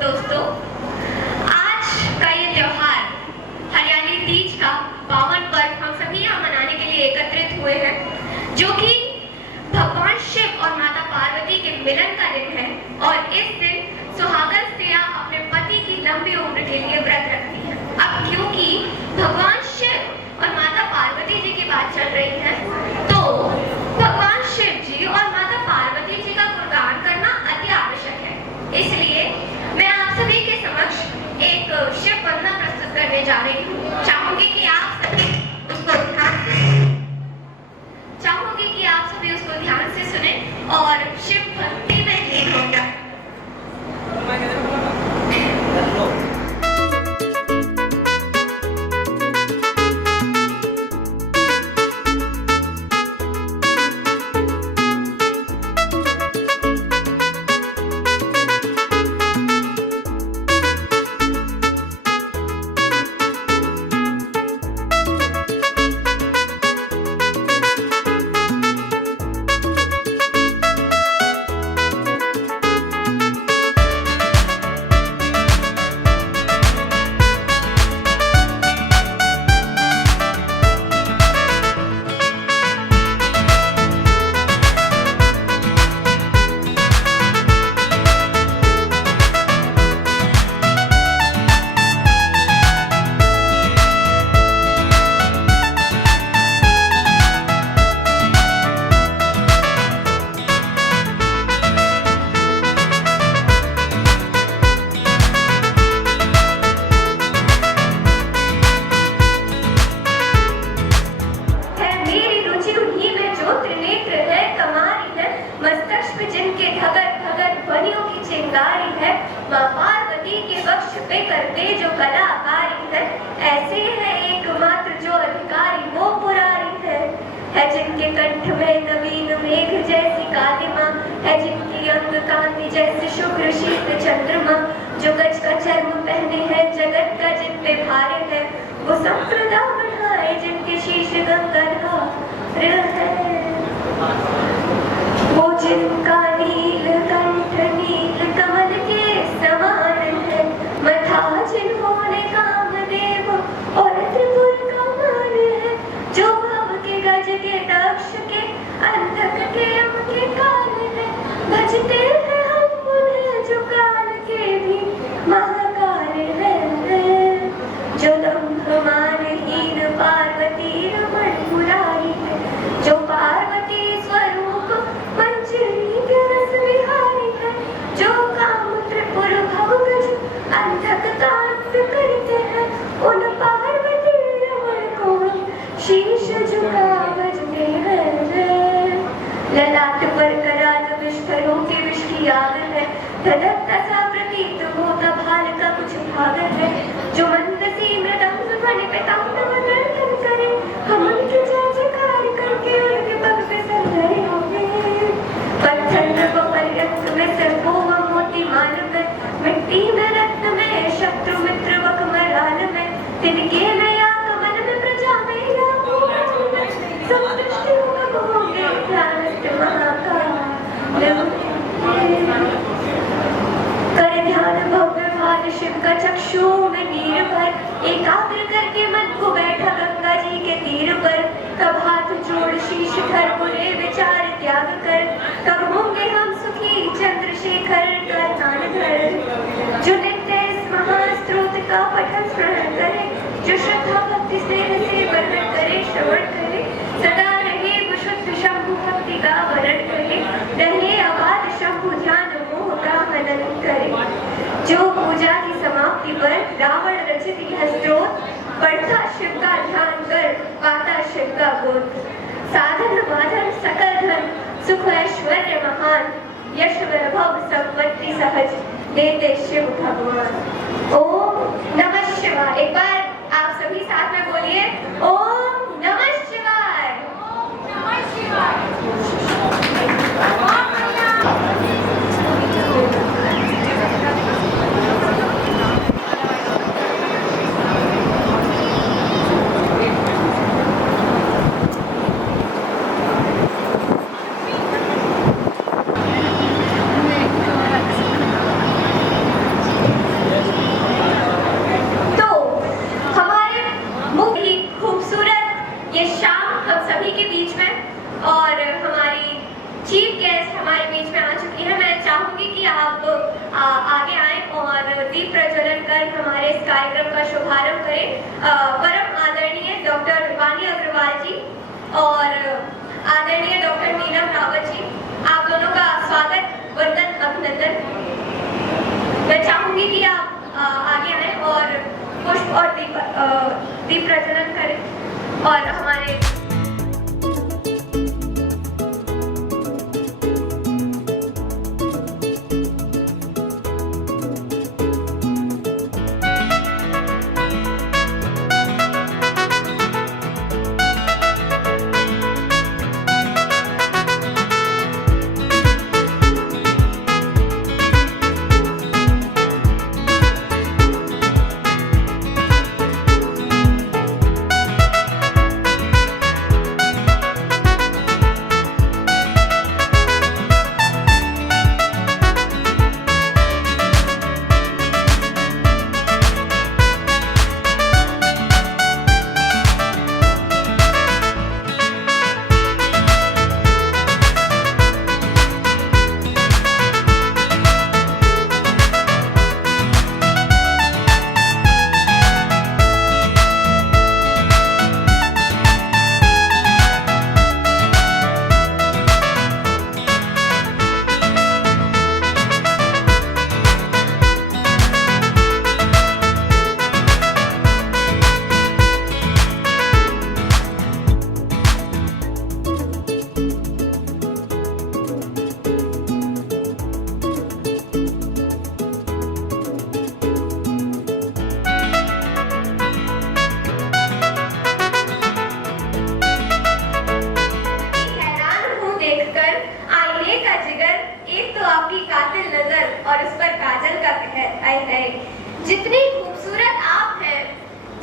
दोस्तों, आज का ये त्योहार हरियाली तीज का पावन पर्व हम सभी यहाँ मनाने के लिए एकत्रित हुए हैं, जो कि भगवान शिव और माता पार्वती के मिलन का दिन है। और इस दिन सुहागन स्त्रियां अपने पति की लंबी उम्र के लिए व्रत रखती हैं। अब क्योंकि भगवान शिव और माता पार्वती जी की बात चल रही है, तो भगवान शिव जी और माता पार्वती जी का गुणगान करना अति आवश्यक है। इसलिए मैं आप सभी के समक्ष एक शिव वंदना प्रस्तुत करने जा रही हूँ। चाहूंगी कि आप सभी उसको ध्यान से सुने और शिव भक्ति में लीन हो जाए। माँ पार्वती के वक्ष पे करते जो कलाकारी है, ऐसे है एकमात्र जो अधिकारी वो पुरारी है जिनके कंठ में नवीन मेघ जैसी कालिमा है, जिनकी अंग कांति जैसे शुभ्र शीत चंद्रमा, जो गज का चर्म पहने हैं जगत का जिन पे भार है, वो संप्रदा बढ़ाए जिनके शीश गंगाधर है, वो जिनका नील कंठ नील कमल के समान है, मथा जिन्होंने कामदेव और त्रिपुर का मान है, जो भव के गज के दक्ष के अंधक के यम के काल है, भजते हैं हम उन्हें जो काल के भी महाकाल है, जो दंभमानहीन पार्वती रमण मुरारी है, जो पार्वती स्वरूप मंजरी के रस विहारी है, जो काम त्रिपुर भवगज अंधक कांत करते हैं, उन पार्वती रमण को शीश झुका बजते हैं। ललाट पर कराल विष्करों के विष की आग है, धधकता सा प्रतीत होता भाल का कुछ भाग है, जो मंदसी मृदंग ध्वनि पे तांडव नर्तन करे, हम उनके जय जयकार करके उनके पग पे संधरे होंगे। पत्थर व पर्यंत में सर्वो व मोती माल में, मिट्टी में रत्न में शत्रु मित्र व कमराल में, तिनके में या कमल में प्रजा में या सब दृष्टियों में होंगे ध्यानस्थ महाकाल। कर ध्यान भव्य भाल शिव का चक्षु में नीर भर, एकाग्र करके मन को बैठा गंगा जी के तीर पर, कब हाथ जोड़ शीश धर बुरे विचार त्याग कर, कब होंगे हम सुखी चंद्रशेखर का ध्यान धर, जो नित्य इस महास्त्रोत का पठन स्मरण करे, जो श्रद्धा भक्ति स्नेह से वर्णन करे श्रवण करे, सदा रहे विशुद्ध शंभु भक्ति का वरण करे, रहे अबाध शंभु ध्यान मोह का मनन करे, जो पूजा की समाप्ति पर रावण रचित यह स्त्रोत, बढ़ता शिव का ध्यान कर पाता शिव का बोध, साधन माधन सकल धन सुख ऐश्वर्य महान, यश वैभव संपत्ति सहज देते शिव भगवान। ओम नमः शिवाय। एक बार आप सभी साथ में बोलिए, ओम नमः शिवाय। ओम नमः शिवाय। परम आदरणीय डॉक्टर वाणी अग्रवाल जी और आदरणीय डॉक्टर नीलम रावत जी, आप दोनों का स्वागत, वंदन, अभिनंदन। मैं चाहूंगी कि आप आगे आए और पुष्प और दीप प्रज्वलन करें और हमारे और उस पर काजल का कहर है। जितनी खूबसूरत आप हैं,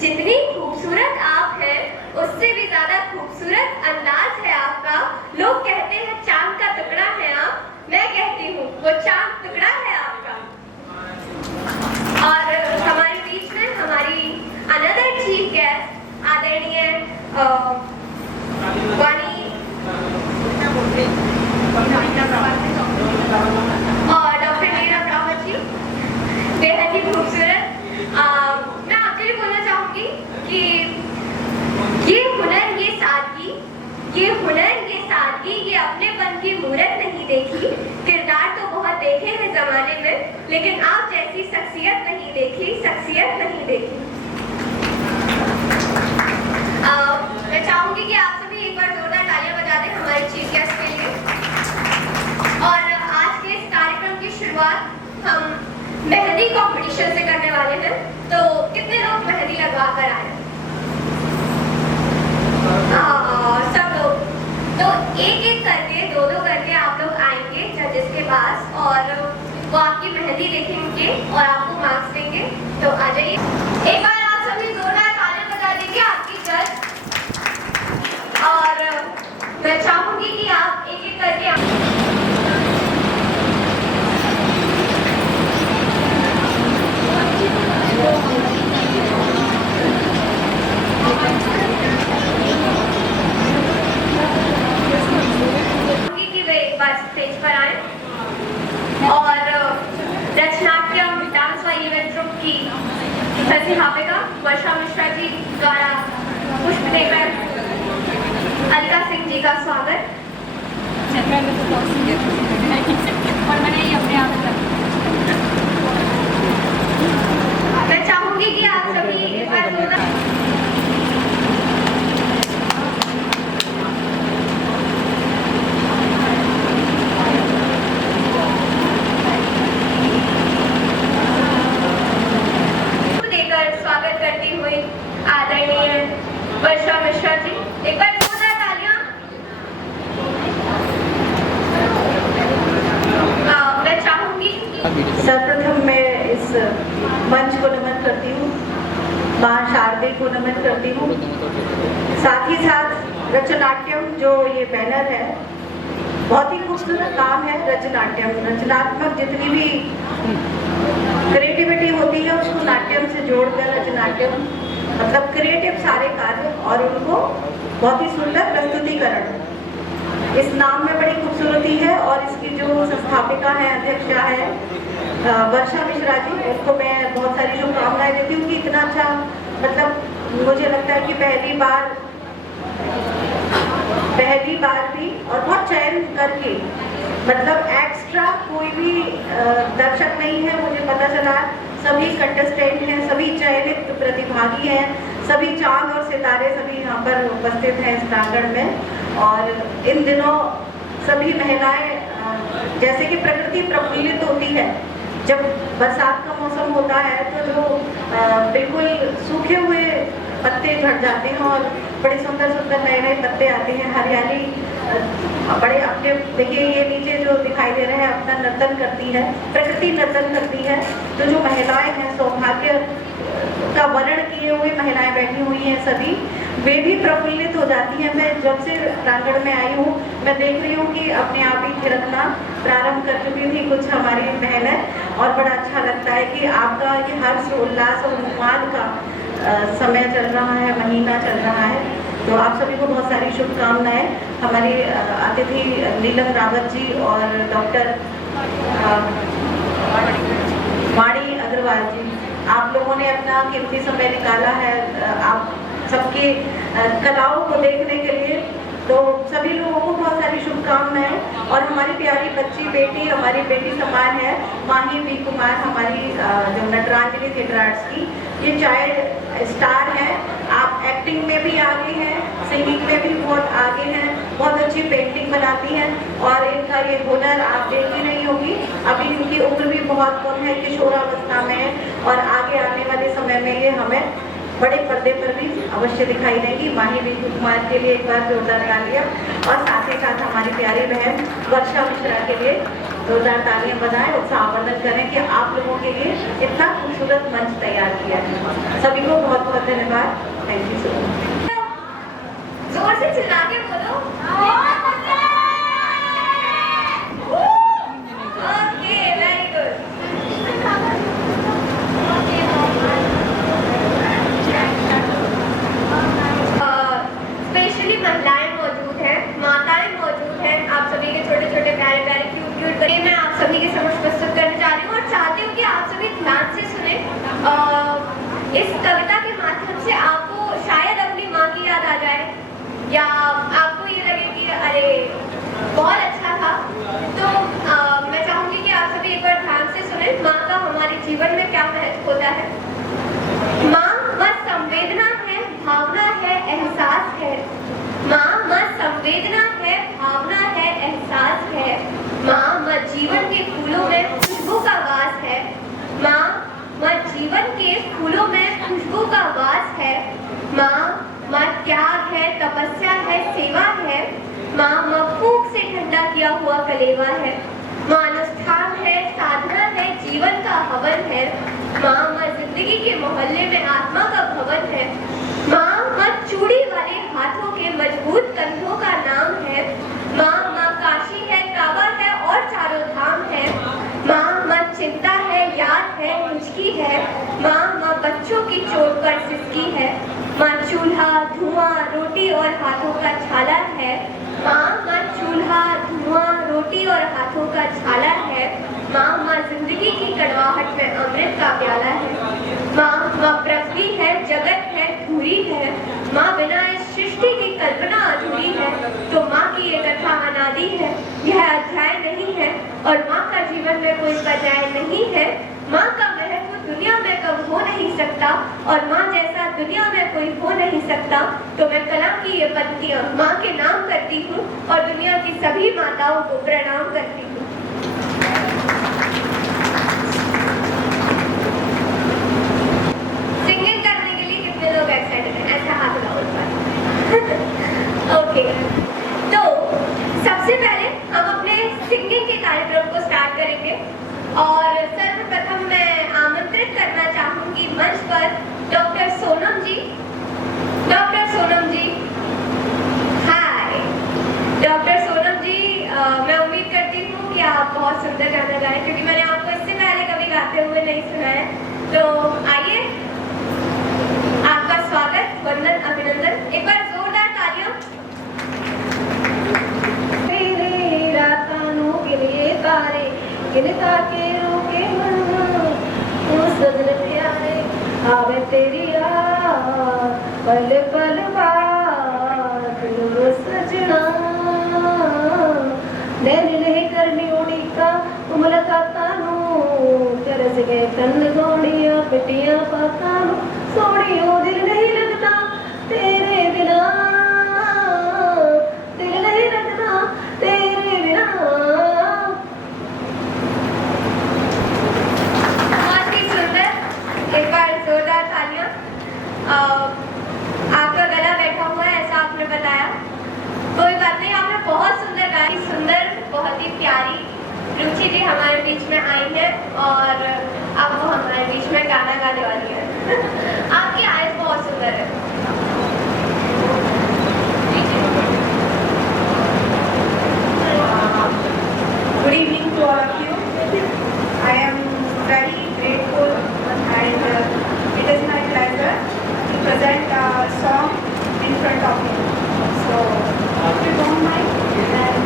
जितनी खूबसूरत आप हैं, उससे भी ज्यादा खूबसूरत अंदाज है आपका। लोग कहते हैं चांद का टुकड़ा है आप, मैं कहती हूँ वो चांद टुकड़ा है आपका। और हमारे बीच में हमारी अनदर चीफ गेस्ट आदरणीय वाणी और डॉक्टर नीलम रावत जी, बेहद ही खूबसूरत। मैं आपसे भी बोलना चाहूंगी कि ये हुनर, ये सादगी, ये हुनर, ये सादगी, ये अपनेपन की मूरत नहीं देखी। किरदार तो बहुत देखे हैं जमाने में, लेकिन आप जैसी शख्सियत नहीं देखी, शख्सियत नहीं देखी। मैं चाहूंगी कि आप सभी एक बार जोरदार तालियां बजा दें हमारे चीफ गेस्ट के लिए। और आज के इस कार्यक्रम की शुरुआत हम मेहंदी कंपटीशन से करने वाले हैं। तो कितने लोग मेहंदी लगवा कर आए? सब लोग। तो एक एक करके, दो दो करके आप लोग आएंगे जजेस के पास और वो आपकी मेहंदी देखेंगे और आपको मार्क्स देंगे। तो आ जाइए, एक बार आप सभी जोरदार तालियां बजा देंगे आपकी जज। और मैं चाहूंगी कि आप एक एक करके स्टेज पर आए और रचनाट्यम डांस व इवेंट ग्रुप की संस्थापिका वर्षा मिश्रा जी द्वारा पुष्प देकर अलका सिंह जी का स्वागत। और मैंने ये अपने आप मैं चाहूंगी कि आप सभी एक बार स्वागत करती हुई आदरणीय वर्षा मिश्रा जी, एक बार जोरदार तालियां। मैं चाहूंगी सर्वप्रथम मैं इस मंच को नमन करती हूँ, मां शारदे को नमन करती हूँ। साथ ही साथ रचनाट्यम जो ये बैनर है, बहुत ही खूबसूरत काम है। रचनाट्यम, रचनात्मक जितनी भी क्रिएटिविटी होती है उसको नाट्यम से जोड़कर रचनाट्यम मतलब क्रिएटिव सारे कार्य और उनको बहुत ही सुंदर प्रस्तुतिकरण। इस नाम में बड़ी खूबसूरती है और इसकी जो संस्थापिका है, अध्यक्षा है वर्षा मिश्रा जी, उनको मैं बहुत सारी शुभकामनाएं देती हूँ कि इतना अच्छा मतलब मुझे लगता है कि पहली बार भी और बहुत चयन करके, मतलब एक्स्ट्रा कोई भी दर्शक नहीं है, मुझे पता चला सभी कंटेस्टेंट हैं, सभी चयनित प्रतिभागी हैं, सभी चांद और सितारे सभी यहाँ पर उपस्थित हैं इस प्रांगण में। और इन दिनों सभी महिलाएं, जैसे कि प्रकृति प्रफुल्लित होती है, जब बरसात का मौसम होता है तो जो बिल्कुल सूखे हुए पत्ते झड़ जाते हैं और बड़े सुंदर सुंदर नए नए पत्ते आते हैं, हरियाली बड़े अपने, देखिए ये नीचे जो दिखाई दे रहे हैं अपना नर्तन करती है, प्रकृति नर्तन करती है। तो जो महिलाएं हैं, सौभाग्य का वर्णन किए हुए महिलाएं बैठी हुई हैं सभी, वे भी प्रफुल्लित हो जाती हैं। मैं जब से प्रांगण में आई हूँ मैं देख रही हूँ कि अपने आप ही थिरकना प्रारंभ कर चुकी थी कुछ हमारी बहनें, और बड़ा अच्छा लगता है कि आपका ये हर्ष उल्लास और उन्माद का समय चल रहा है, महीना चल रहा है। तो आप सभी को बहुत सारी शुभकामनाएं। हमारी अतिथि नीलम रावत जी और डॉक्टर वाणी अग्रवाल जी, आप लोगों ने अपना कीमती समय निकाला है आप सबकी कलाओं को देखने के लिए, तो सभी लोगों को बहुत सारी शुभकामनाएं। और हमारी प्यारी बच्ची बेटी, हमारी बेटी समान है माही वी कुमार, हमारी जो नटरांजलि थिएटर आर्ट्स की ये चाइल्ड स्टार है। आप एक्टिंग में भी आगे हैं, सिंगिंग में भी बहुत आगे हैं, बहुत अच्छी पेंटिंग बनाती हैं और इनका ये हुनर आप देखी नहीं होगी। अभी इनकी उम्र भी बहुत कम है, किशोरावस्था में है और आगे आने वाले समय में ये हमें बड़े पर्दे पर भी अवश्य दिखाई देगी। माही वी कुमार के लिए एक बार जोरदार तालियां, और साथ ही साथ हमारी प्यारी बहन वर्षा मिश्रा के लिए जोरदार तालियां बजाएं, उत्साहवर्धन करें कि आप लोगों के लिए इतना खूबसूरत मंच तैयार किया है। सभी को बहुत बहुत धन्यवाद। Thank you so much. जोर से चिल्ला के बोलो। Okay, very good. स्पेशली महिलाएं मौजूद हैं, माताएं मौजूद हैं, आप सभी के छोटे छोटे प्यारे प्यारे क्यूट क्यूट बच्चे मैं आप सभी के समक्ष प्रस्तुत करने जा रही हूँ और चाहती हूँ कि आप सभी ध्यान से सुने। इस कविता के माध्यम से आपको शायद अपनी माँ की याद आ जाए या आपको ये लगे कि अरे बहुत अच्छा था। तो मैं चाहूंगी कि आप सभी एक बार ध्यान से सुने। माँ का हमारे जीवन में क्या महत्व होता है। माँ संवेदना है, भावना है, एहसास है। माँ संवेदना है, भावना है, एहसास है। माँ जीवन के फूलों में खुशबू का वास है। माँ जीवन के फूलों में खुशबू का वास है। माँ त्याग है, तपस्या है, सेवा है। माँ फूंक से ठंडा किया हुआ कलेवा है। माँ अनुष्ठान है, साधना है, जीवन का हवन है। माँ जिंदगी के मोहल्ले में आत्मा का भवन है। माँ चूड़ी वाले हाथों के मजबूत कंधों का नाम है। माँ काशी है, काबा है और चारों धाम है। माँ चिंता है, याद है, हिचकी है। माँ बच्चों की चोट पर सिसकी है। माँ चूल्हा, धुआं, रोटी और हाथों का छाला है। माँ चूल्हा, धुआं, रोटी और हाथों का छाला है। माँ जिंदगी की कड़वाहट में अमृत का प्याला है। माँ पृथ्वी है, जगत है, धुरी है। माँ बिना इस सृष्टि की कल्पना अधूरी है। तो माँ की ये कथा अनादि है, यह अध्याय नहीं है और माँ का जीवन में कोई पर्याय नहीं है। माँ का महत्व दुनिया में कब हो नहीं सकता और माँ जैसा दुनिया में कोई हो नहीं सकता। तो मैं कलम की ये पंक्तियाँ माँ के नाम करती हूँ और दुनिया की सभी माताओं को प्रणाम करती हूँ। सिंगिंग करने के लिए कितने लोग एक्साइटेड हैं? ऐसा हाथ उठाओ इस बार। ओके, तो सबसे पहले हम अपने सिंगिंग के कार्यक्रम को स्टार्ट करेंगे और सर्वप्रथम मैं आमंत्रित करना चाहूंगी मंच पर डॉक्टर सोनम जी। डॉक्टर सोनम जी, हाय। डॉक्टर सोनम जी, मैं उम्मीद करती हूँ कि आप बहुत सुंदर गाना गाएं क्योंकि मैंने आपको इससे पहले कभी गाते हुए नहीं सुना है। तो आइए, आपका स्वागत, वंदन, अभिनंदन। एक बार जोरदार तालियां। रातानों के लिए तारे गिनता के रोके मन, सजन प्यारे आवे तेरी याद। पल पल बाद लो सजना नैन नहीं करनी उड़ीका मुलाकातां नूं तरस गए तन गौड़ियां पिटियां पातां नूं सोहणियों दिल नहीं लगता तेरे बिना दिल नहीं लगता तेरे बिना बहुत ही सुंदर एक बार जोरदार तालियां आपका गला बैठा हुआ है ऐसा आपने बताया कोई बात नहीं आपने बहुत सुंदर गाई सुंदर बहुत ही प्यारी रुचि जी हमारे बीच में आई है और अब वो हमारे बीच में गाना गाने वाली है आपकी आवाज बहुत सुंदर है Good evening to all of you. I am very grateful and it is my pleasure to present a song in front of you. So, if you don't mind, then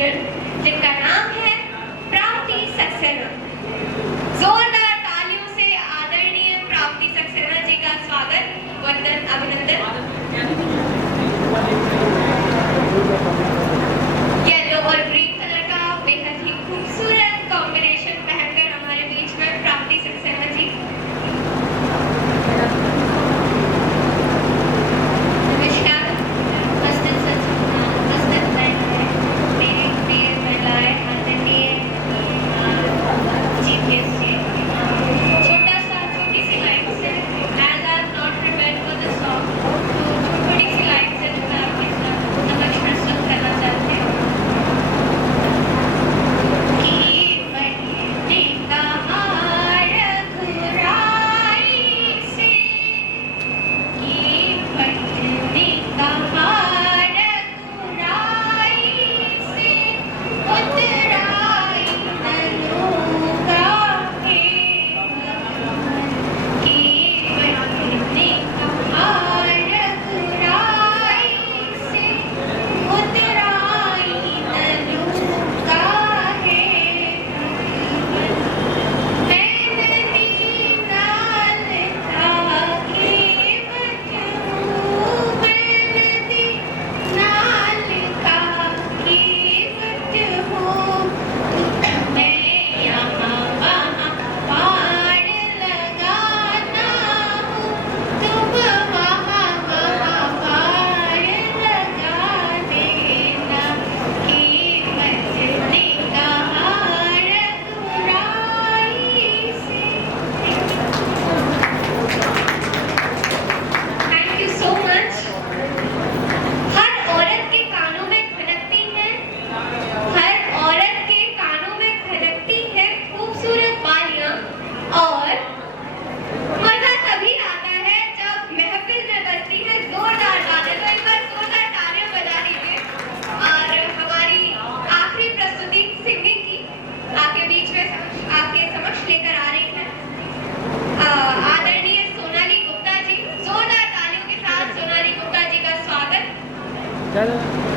student जिनका नाम है प्राप्ति सक्सेना। जोरदार तालियों से आदरणीय प्राप्ति सक्सेना जी का स्वागत, वंदन, अभिनंदन। येलो और ग्रीन कलर का बेहद ही खूबसूरत कॉम्बिनेशन पहनकर हमारे बीच में प्राप्ति सक्सेना जी।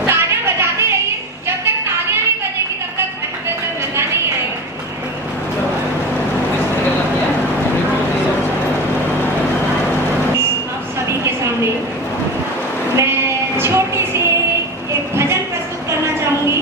तालियां बजाते रहिए, जब तक तालियां नहीं बजेगी तब तक महफिल में मजा नहीं आएगा। आप सभी के सामने मैं छोटी सी एक भजन प्रस्तुत करना चाहूंगी।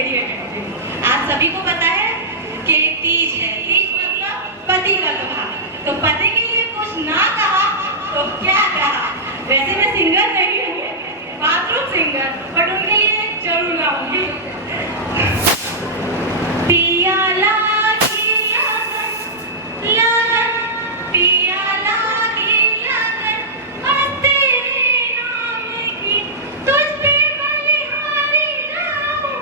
रेडी है। आज सभी को पता है कि तीज है, तीज मतलब पति का त्योहार। तो पति के लिए कुछ ना कहा तो क्या कहा। वैसे मैं सिंगर नहीं हूँ, बाथरूम सिंगर, बट उनके लिए जरूर गाऊंगी। पिया लागी लगन, लगन, पिया लागी लगन, बस तेरे नाम की तुझ पे बलिहारी गाऊं,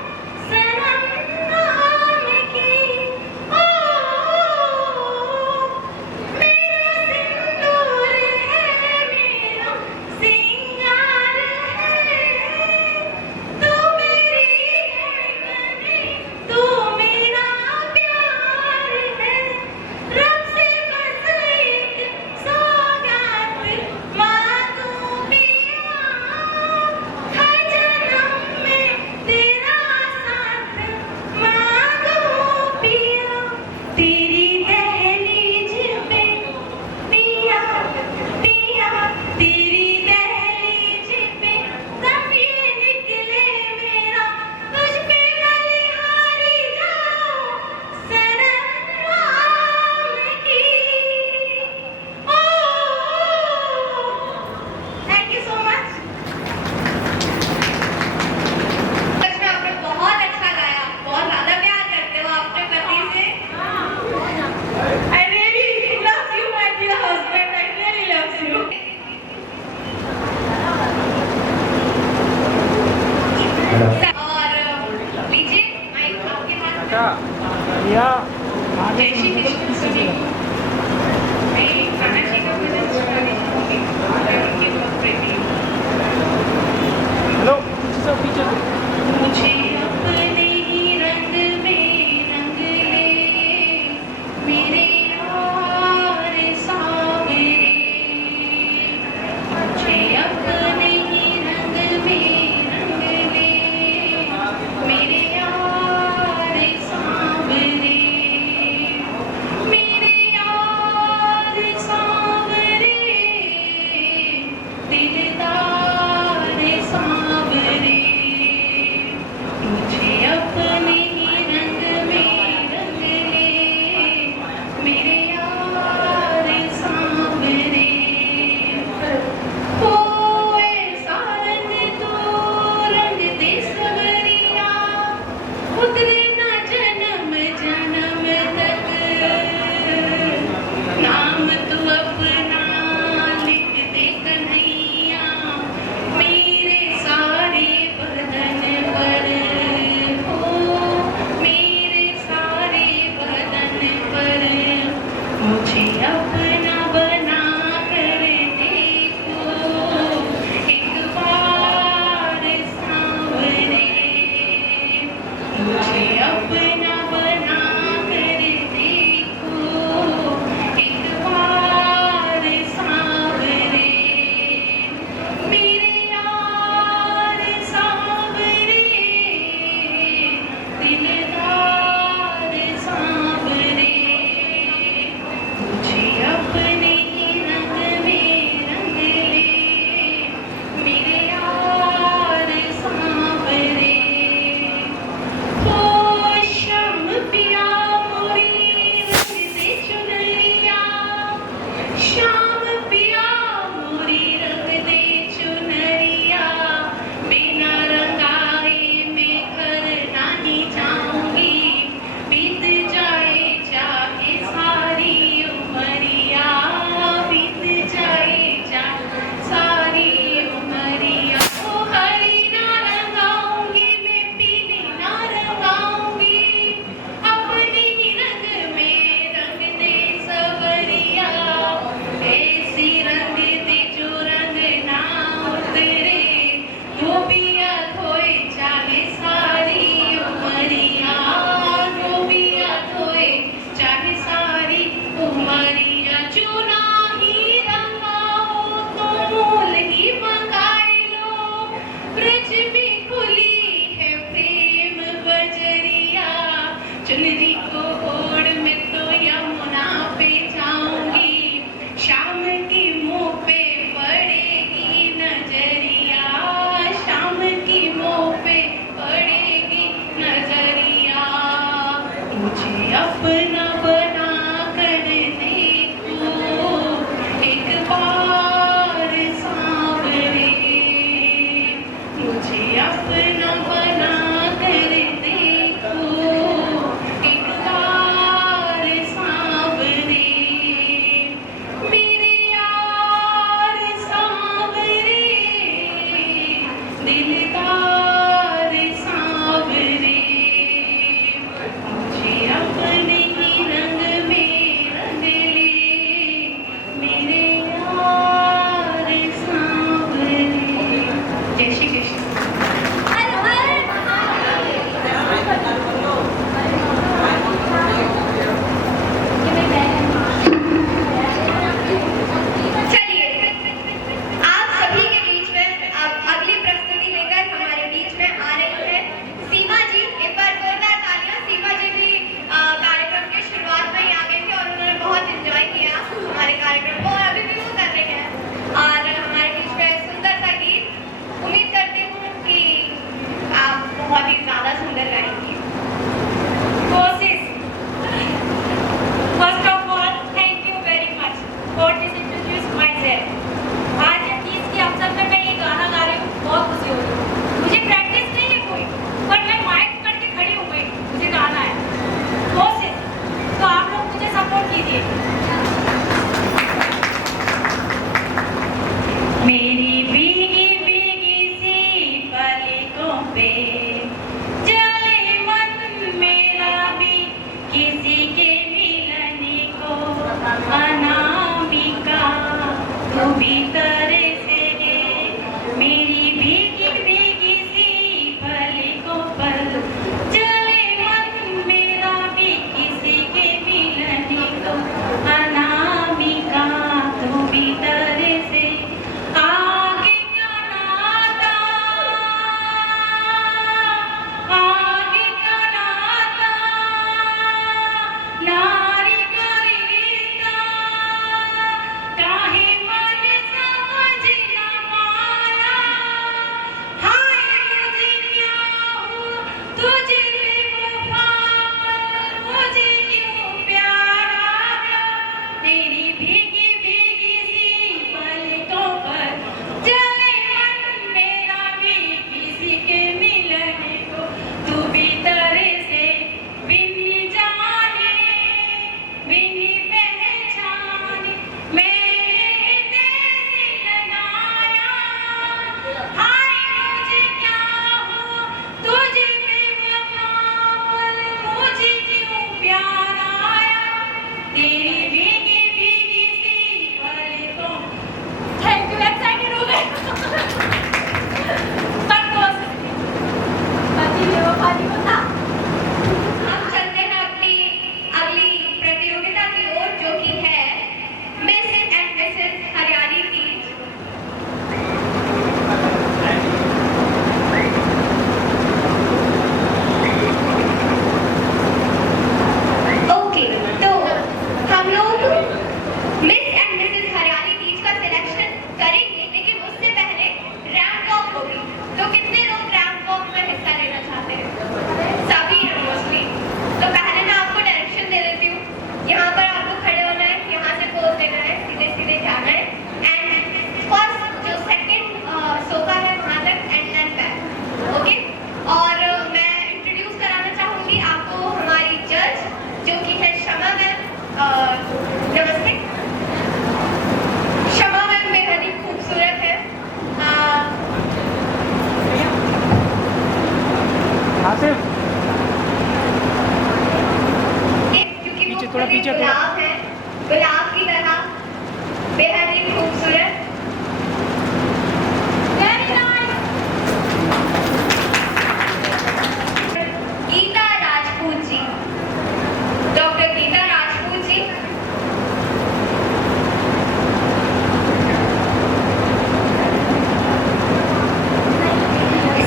सनम नाम की। ओ मेरा सिंदूर है, मेरा सिंगार है, तू मेरी धड़कने, तू मेरा प्यार है। रब से बस एक सौगात मांगू पिया, हर जन्म में तेरा साथ मांगू पिया। तेरी दहलीज पे पिया, पिया, तेरी दहलीज पे दम ये निकले मेरा, तुझ पे बलिहारी जाऊं, सनम नाम की। ओ थैंक यू सो मच। सच में आपने बहुत अच्छा गाया, बहुत ज्यादा प्यार करते हो अपने पति से। I really love you, my dear husband. I really love you. और लीजिए माइक आपके हाथ में। जय श्री कृष्ण सभी को। मैं कान्हा जी का भजन सुनाने चाहूंगी। मैं उनकी बहुत प्रेमी हूँ। मुझे अपने ही रंग में रंग ले, मेरे यार सावरे। मुझे अपने ही रंग में रंग ले, अपना बना कर देखो एक बार सांवरे, मेरे यार सांवरे, दिलदार सांवरे, मुझे अपने ही रंग में रंग ले, मेरे यार सांवरे। जय श्री कृष्ण। चलिए, आप सभी के बीच में अब अगली प्रस्तुति लेकर हमारे बीच में आ रही है सीमा जी। एक बार जोरदार तालियां। सीमा जी भी कार्यक्रम की शुरुआत में ही आ गए थे और उन्होंने बहुत एंजॉय किया हमारे कार्यक्रम को और अभी भी वो कर रहे हैं और हमारे बीच में सुंदर सा गीत। उम्मीद करती हूँ कि आप बहुत ही ज्यादा सुंदर गाएंगी। कोशिश। First of all, thank you very much for this introduce myself. आज ये 30 के अवसर पे मैं ये गाना गा रही हूँ, बहुत खुशी हो रही है। मुझे प्रैक्टिस नहीं है कोई, पर मैं माइक पकड़ के खड़ी हूँ गई, मुझे गाना है। कोशिश। तो आप लोग मुझे सपोर्ट कीजिए। मेरी भीगी भीगी सी पलकों पे चले मन मेरा भी किसी के मिलन को, अनामिका तू भीतर से है, मेरी भीगी भीगी सी पलकों पर चले मन मेरा भी किसी के मिलन को, अनामिका तू भीतर से। आगे का नाता, आगे का नाता, नारी का रिश्ता, काहे मन समझ न पाया, हाय मुझे क्या हुआ तुझे बेवफा, मुझे क्यों प्यार आया, तेरी भीगी भीगी सी पलकों पर चले मन मेरा भी किसी के मिलन को, तू भीतर से बिन जाने बिन पहचाने मेरे देश लगाया, हाय मुझे क्या हुआ तुझे बेवफा, मुझे क्यों प्यार आया, तेरी भीगी भीगी सी पलकों। Thank you. एक्साइटेड हो गए। पर कोशिश थी। पति बेवफा नहीं होता। हम चलते हैं अपनी अगली प्रतियोगिता की ओर जो कि है मिस एंड मिसेस हरियाली तीज। ओके, तो हम लोग मिस एंड मिसेस हरियाली तीज का सिलेक्शन करेंगे, लेकिन उससे पहले रैंप वॉक होगी। तो कितने लोग रैंप वॉक में हिस्सा लेना चाहते हैं? सभी हैं मोस्टली। तो पहले मैं आपको डायरेक्शन दे देती हूँ। यहाँ पर आपको खड़े होना है, यहाँ से पोज देना है, सीधे सीधे जाना है एंड फर्स्ट जो सेकंड सोफा है वहाँ तक एंड देन बैक। ओके, और मैं इंट्रोड्यूस कराना चाहूँगी आपको हमारी जज जो कि है शमा मैम। नमस्ते। शमा मैम बेहद ही खूबसूरत है। क्योंकि वो थोड़ा पीछे, थोड़ा। गुलाब है, गुलाब की तरह बेहद ही खूबसूरत। Very nice. Gita Rajput ji, doctor Gita Rajput ji.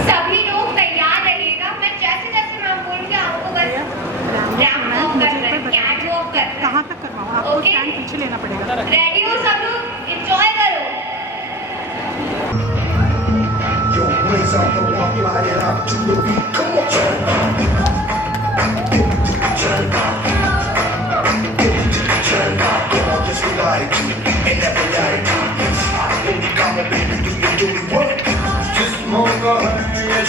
सभी लोग तैयार रहिएगा। मैं जैसे जैसे मैं बोलूंगी आपको बस रैंप वॉक करना है, कैट वॉक करना है। कहाँ तक करवाऊँ? आपको ओके? स्टैंड पीछे लेना पड़ेगा। रेडी हो सब लोग? एंजॉय करो। Yo, blaze out the walk, light it up to the beat. Come on, turn up. Turn up. Turn up. Come on, just ride it. And never lie to it. Come on, baby, do your dirty work. Just move on, yeah,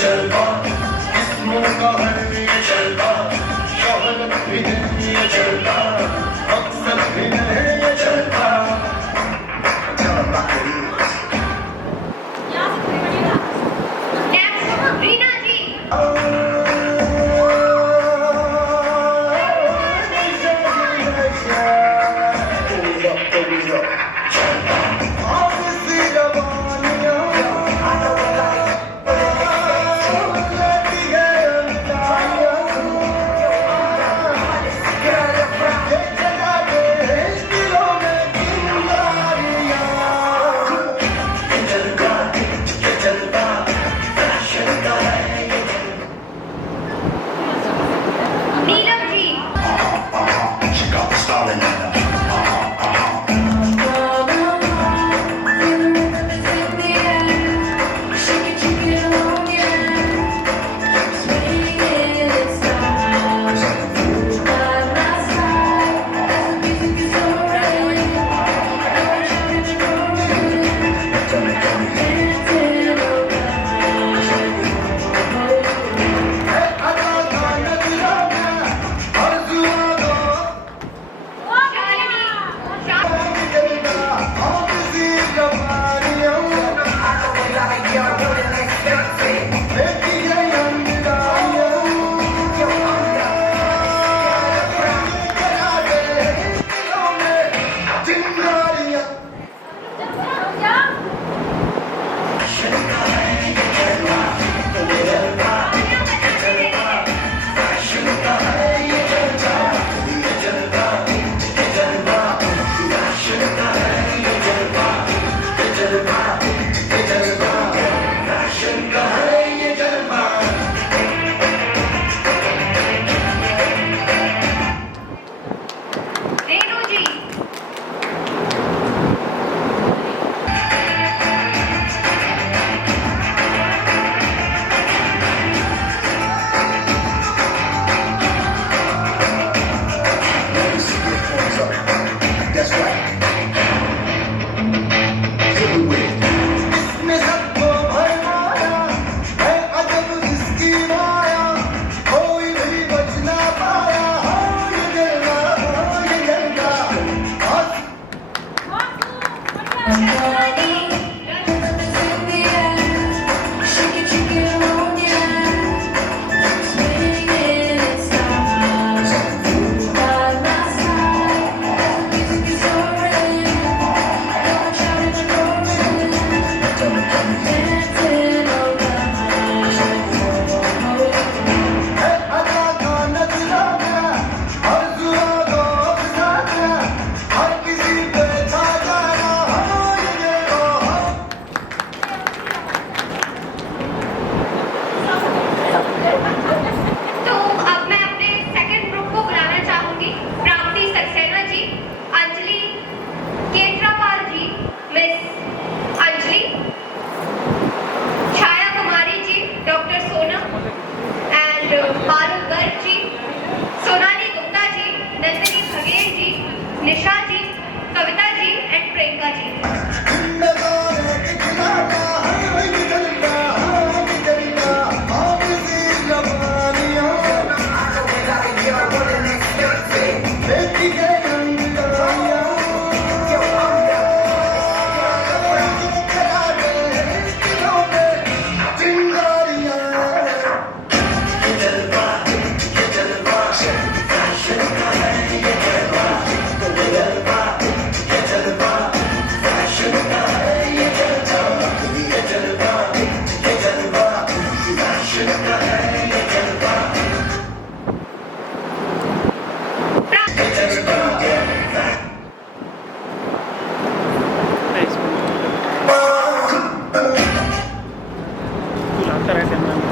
लगता है camera में।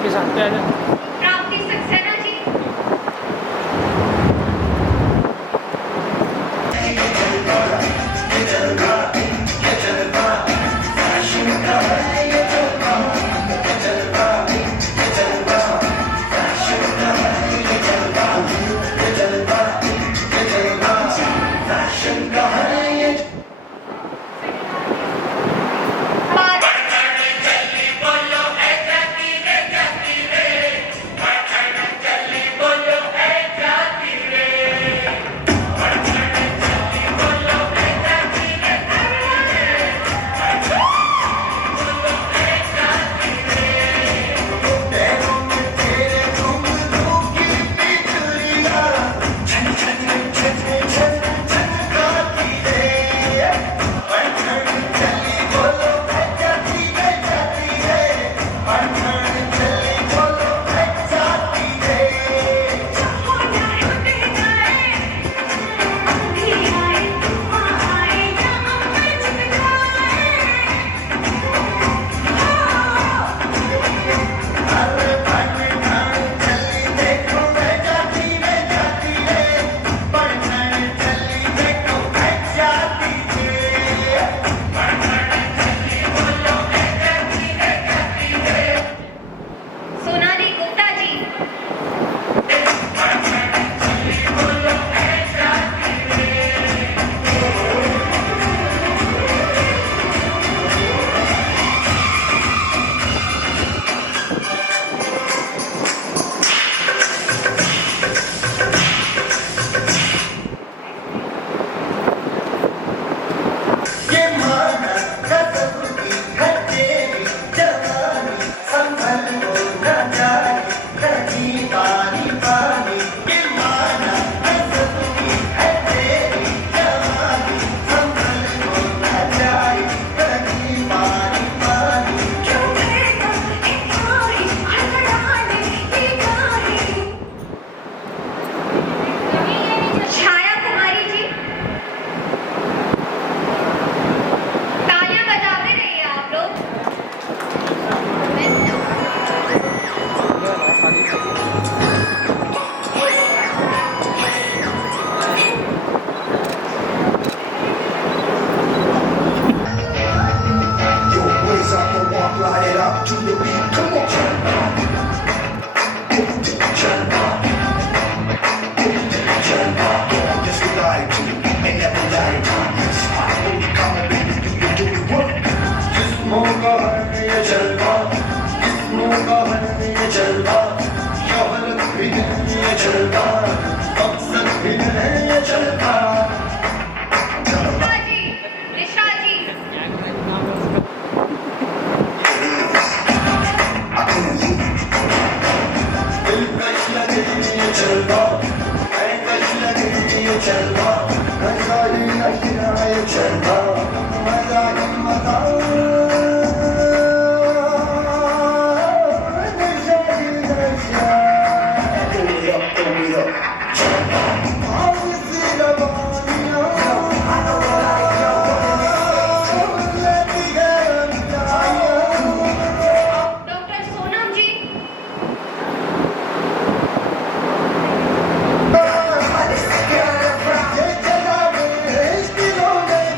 Please आगे आ जाए। प्राप्ति सक्सेना जी। सोनाली गुप्ता जी। ये माना कसम की है तेरी जवानी, संभल को न जाए कभी पानी पानी। ये माना कसम की है तेरी जवानी, संभल को न जाए कभी पानी पानी। क्यों बेटा एक ख्वाहिश हड़बड़ाने की गाड़ी। छाया कुमारी जी। तालियां बजाते रहिए आप लोग। Yo, raise up the walk, light it up to the beat. Come on. Yes, we lie to you, and never lie to you. Come on, baby, do you work? जिस्मों का है ये जलवा, जिस्मों का है ये जलवा, शोहरत भी है ये जलवा, मकसद भी है ये जलवा। गुप्ता जी, ऋषा जी। दिलकश लगे ये जलवा, दिलकश लगे ये जलवा, मजा ही नशा ये जलवा, मजा ही मजा, नशा ही नशा। Throw it up, throw it up. आज सी रवानियाँ, लगी है अंधारियाँ। डॉक्टर सोनम जी। ये जला में दिलों में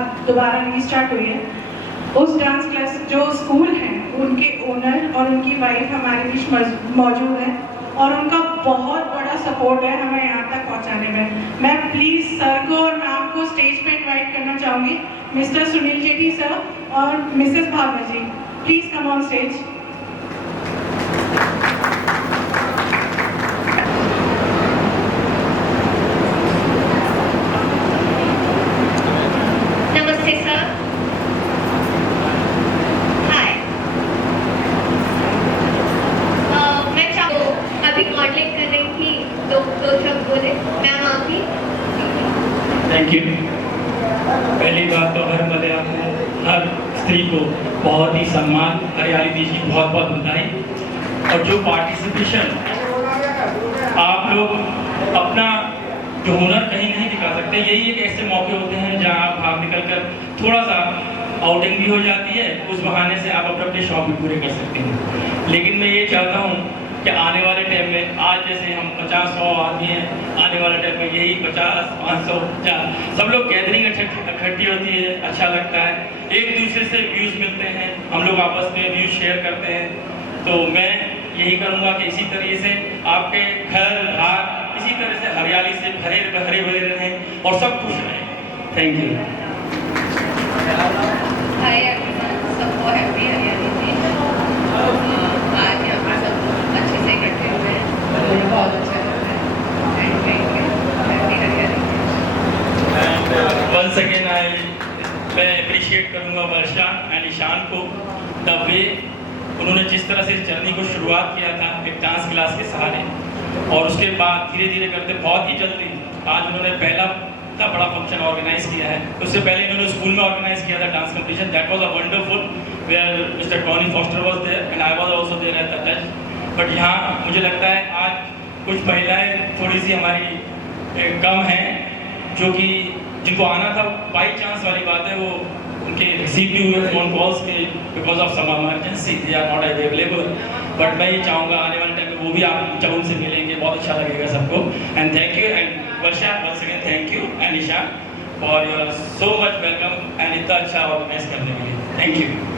अब दोबारा रीस्टार्ट हुई है, उस डांस क्लास जो स्कूल है उनके ओनर और उनकी वाइफ हमारे बीच मौजूद है और उनका बहुत बड़ा सपोर्ट है हमें यहाँ तक पहुँचाने में। मैं प्लीज़ सर को और मैम को स्टेज पे इनवाइट करना चाहूँगी, मिस्टर सुनील जेठी सर और Mrs Bhavna ji, please come on stage. नमस्ते सर। हाय। मैं अभी मॉडलिंग कर रही थी तो दो शब्द बोले। मैम आप भी। Thank you. पहली बात तो हर मलयालम को, हर स्त्री को बहुत ही सम्मान, हरियाली दी की बहुत बहुत बधाई। और जो पार्टिसिपेशन आप लोग अपना जो हुनर कहीं नहीं दिखा सकते, यही एक ऐसे मौके होते हैं जहां आप बाहर निकल कर थोड़ा सा आउटिंग भी हो जाती है, उस बहाने से आप अपने शौक भी पूरे कर सकते हैं। लेकिन मैं ये चाहता हूँ कि आने वाले टाइम में, आज जैसे हम 50-100 आदमी हैं, आने वाले टाइम में यही 50-500 सब लोग गैदरिंग इकट्ठी होती है, अच्छा लगता है, एक दूसरे से व्यूज़ मिलते हैं, हम लोग आपस में व्यूज़ शेयर करते हैं। तो मैं यही करूँगा कि इसी तरीके से आपके घर बाहर इसी तरह से हरियाली से भरे भरे रहें और सब खुश रहें। Thank you. हाय एवरीवन, सबको हैप्पी हरियाली डे। आज यहाँ पर सब अच्छे से इकट्ठे हुए हैं, मुझे बहुत अच्छा लग रहा है। हैप्पी हरियाली डे। एंड वंस अगेन मैं अप्रिशिएट करूँगा वर्षा एंड ईशान को, द वे उन्होंने जिस तरह से इस जर्नी को शुरुआत किया था एक डांस क्लास के सहारे, और उसके बाद धीरे धीरे करते बहुत ही जल्दी आज उन्होंने पहला इतना बड़ा फंक्शन ऑर्गेनाइज किया है। उससे पहले इन्होंने स्कूल में ऑर्गेनाइज किया था dance competition, that was a wonderful, where mister Tony Foster was there and I was also there at the जज। बट यहाँ मुझे लगता है आज कुछ महिलाएं थोड़ी सी हमारी कम हैं, जो कि जिनको आना था बाई चांस वाली बात है, वो उनके रिसीव भी हुए फ़ोन कॉल्स के because of some emergency they are not available. But मैं ये चाहूँगा आने वाले टाइम में वो भी आप जरूर से मिलेंगे, बहुत अच्छा लगेगा सबको। And thank you and Varsha once again thank you and Isha for your so much welcome and इतना अच्छा ऑर्गेनाइज करने के लिए। Thank you.